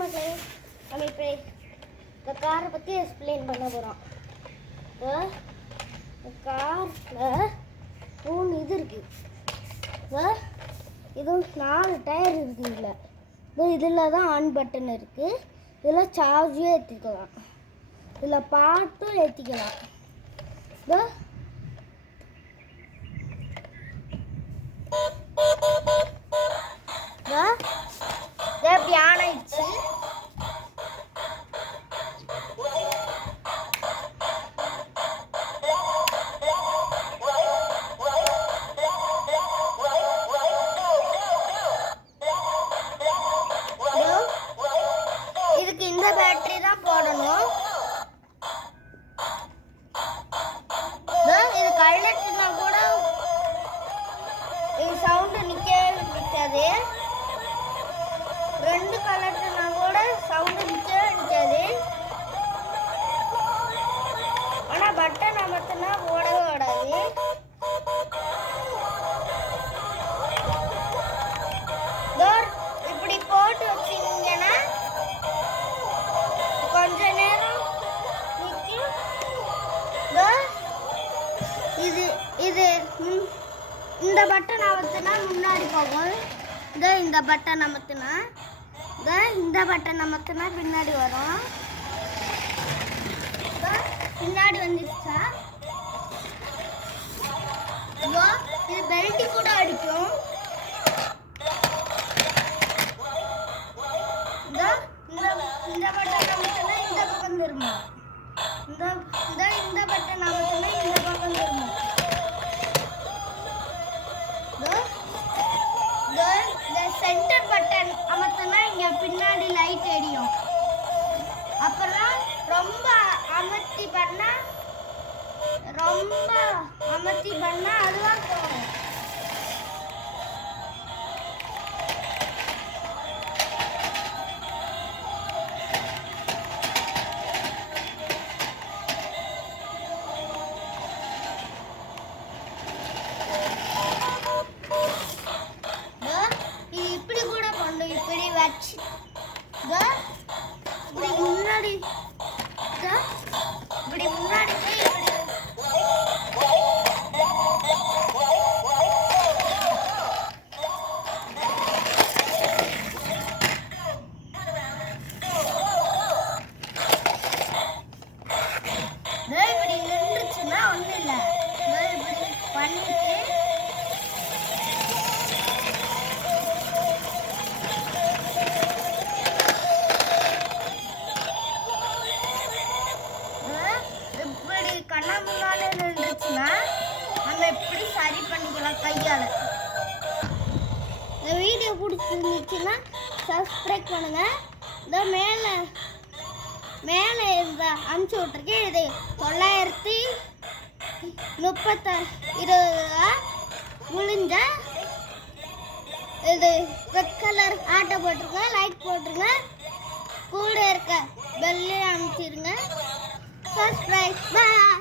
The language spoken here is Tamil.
மக்களே, நம்ம இப்போ இந்த காரை பற்றி எக்ஸ்பிளைன் பண்ண போகிறோம். இந்த காரில் 3 இது இருக்குது. இது 4 டயர் இருக்குதுல. இதில் தான் ஆன் பட்டன் இருக்குது. இதில் சார்ஜும் ஏற்றிக்கலாம், இதில் பாட்டும் ஏற்றிக்கலாம். எப்படி ஆன் ஆயிடுச்சு. இதுக்கு இந்த பேட்டரி தான் போடணும். இது கழட்டினா கூட இது சவுண்டு நிற்காது. 2 கலர்னா கூட சவுண்டு நிற்காது. ஆனால் பட்டன் அமர்த்தினா ஓடவே ஓடாது. இப்படி போட்டு வச்சிங்கன்னா கொஞ்ச நேரம் நிற்கும். இது இது இந்த பட்டன் அமர்த்தினா முன்னாடி போகும். இந்த பட்டன் அமர்த்தினா இந்த பட்டன் அமர்த்தினா பின்னாடி வரும். பின்னாடி வந்துருச்சா? இது பெல்ட் கூட அடிக்கும். இந்த பட்டன் அமர்த்தினா இந்த பக்கம் திரும்ப. இந்த பட்டன் அமர்த்தினா இந்த பக்கம் திரும்ப. சென்டர் பட்டன் அமர்த்தினா இங்கே பின்னாடி லைட் எரியும். அப்புறம் ரொம்ப அமர்த்தி பண்ணா அதுதான் போகும். இப்படி வச்சு இப்படி முன்னாடி இப்படி நின்றுச்சுன்னா ஒன்றும் இல்லை. இப்படி பண்ணிட்டு கண்ணா முன்னாலே நின்றுச்சுன்னா நம்ம எப்படி சரி பண்ணிக்கலாம் கையால். இந்த வீடியோ பிடிச்சிருந்துச்சுன்னா சப்ஸ்கிரைப் பண்ணுங்கள். இந்த மேலே இந்த அனுப்பிச்சி விட்ருக்கேன். இது 920 முடிஞ்ச இது ரெட் கலர் ஆட்டோ போட்டிருங்க, லைட் போட்டுருங்க, கூட இருக்க பெல்லே அனுப்பிச்சிருங்க. Subscribe. Bye.